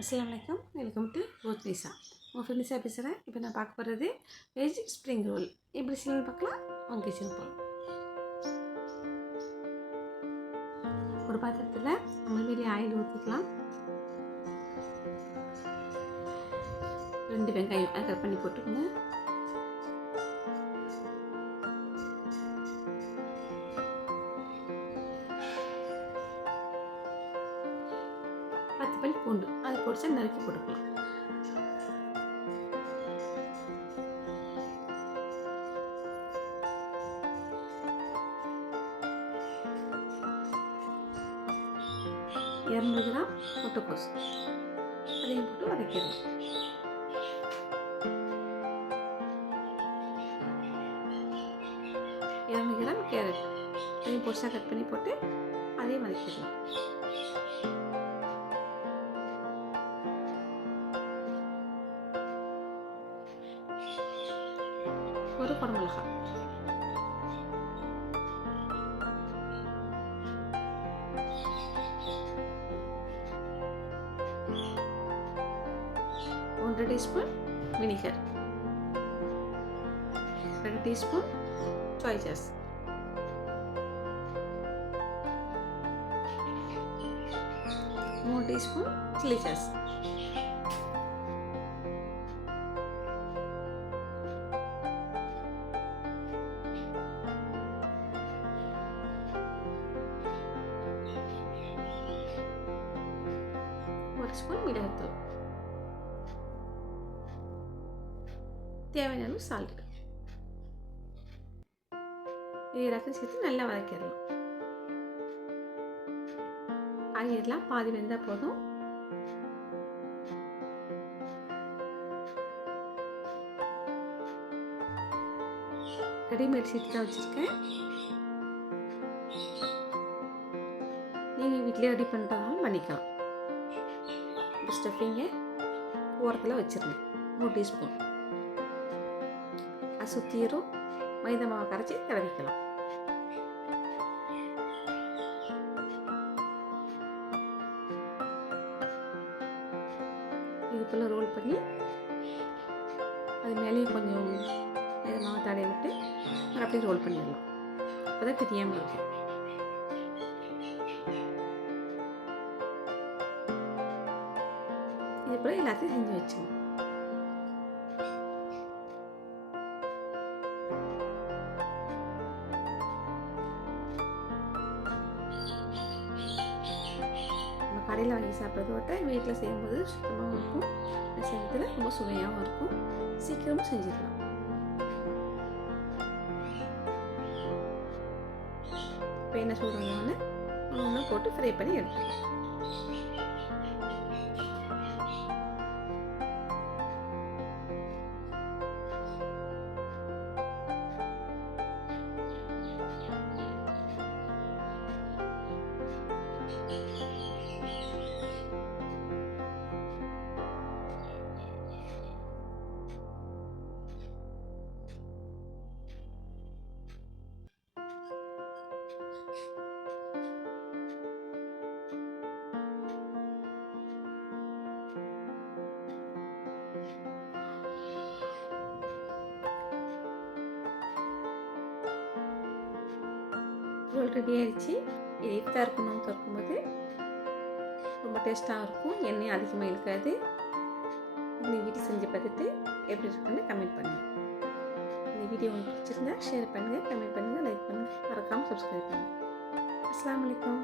அஸ்ஸலாமு அலைக்கும். Welcome to Rothnisa. உங்கள் ஃப்ரெண்ட்ஸா பேசுகிறேன். இப்போ நான் பார்க்க போகிறது வெஜ் ஸ்ப்ரிங் ரோல். எப்படி செய்யணும்னு பார்க்கலாம். உங்கள் கிச்சன் போகலாம். ஒரு பாத்திரத்தில் நம்ம மீறி ஆயில் ஊற்றிக்கலாம். 2 வெங்காயம் அதை கட் பண்ணி போட்டுக்கோங்க. பல் பூண்டு அதை பொடிச்சா நறுக்கி போட்டுக்கலாம். கிராம் முட்டைக்கோஸ் அதையும் போட்டு வதக்கிடலாம். 200 கிராம் கேரட் அதையும் பொடிச்சா கட் பண்ணி போட்டு அதையும் வதக்கிடலாம். ஒரு குடமிளகாய், ஒன்றரை teaspoon vinegar, 2 teaspoon soya sauce, 3 teaspoon chilli sauce, ஒரு ஸ்பூன் மிளகாய்த்தூள், தேவையான அளவு சால்ட். இது எல்லாத்தையும் சேர்த்து நல்லா வதக்கிடலாம். காய்கறிலாம் பாதி வெந்தால் போதும். ரெடிமேட் சீட்டு தான் வச்சுருக்கேன். நீங்கள் வீட்டிலே ரெடி பண்ணுறதாலும் பண்ணிக்கலாம். ஸ்டஃபிங்கை ஓரத்தில் வச்சுருங்க. 3 டீஸ்பூன் அது சுற்றிரும் மைதா மாவை கரைச்சி தடவிக்கலாம். இது போல் ரோல் பண்ணி அது மேலேயும் கொஞ்சம் மைதா மாவை தடவி விட்டு அப்படியே ரோல் பண்ணிடலாம். அப்போ தான் தெரியாமல் இருக்கும். இது போல் எல்லாத்தையும் செஞ்சு வச்சுக்கணும். நம்ம கடையில் வாங்கி சாப்பிட்றத விட வீட்டில் செய்யும்போது சுத்தமாகவும் இருக்கும், செய்யறதுல ரொம்ப சுவையாகவும் இருக்கும், சீக்கிரமும் செஞ்சிடலாம். இப்போ என்ன சொல்கிறாங்கன்னு ஒன்று போட்டு ஃப்ரை பண்ணி எடுத்துக்கலாம். ரோல் ரெடி ஆகிடுச்சு. இது இஃப்தார் இருக்கணும் திறக்கும்போது ரொம்ப டேஸ்ட்டாகவும் இருக்கும், எண்ணெயும் அதிகமாக இருக்காது. இந்த வீடியோ செஞ்சு பார்த்துட்டு எப்படி இருக்குன்னு கமெண்ட் பண்ணுங்கள். இந்த வீடியோ உங்களுக்கு பிடிச்சிருந்தா ஷேர் பண்ணுங்கள், கமெண்ட் பண்ணுங்கள், லைக் பண்ணுங்கள், மறக்காமல் சப்ஸ்கிரைப் பண்ணுங்கள். அஸ்ஸலாமு அலைக்கும்.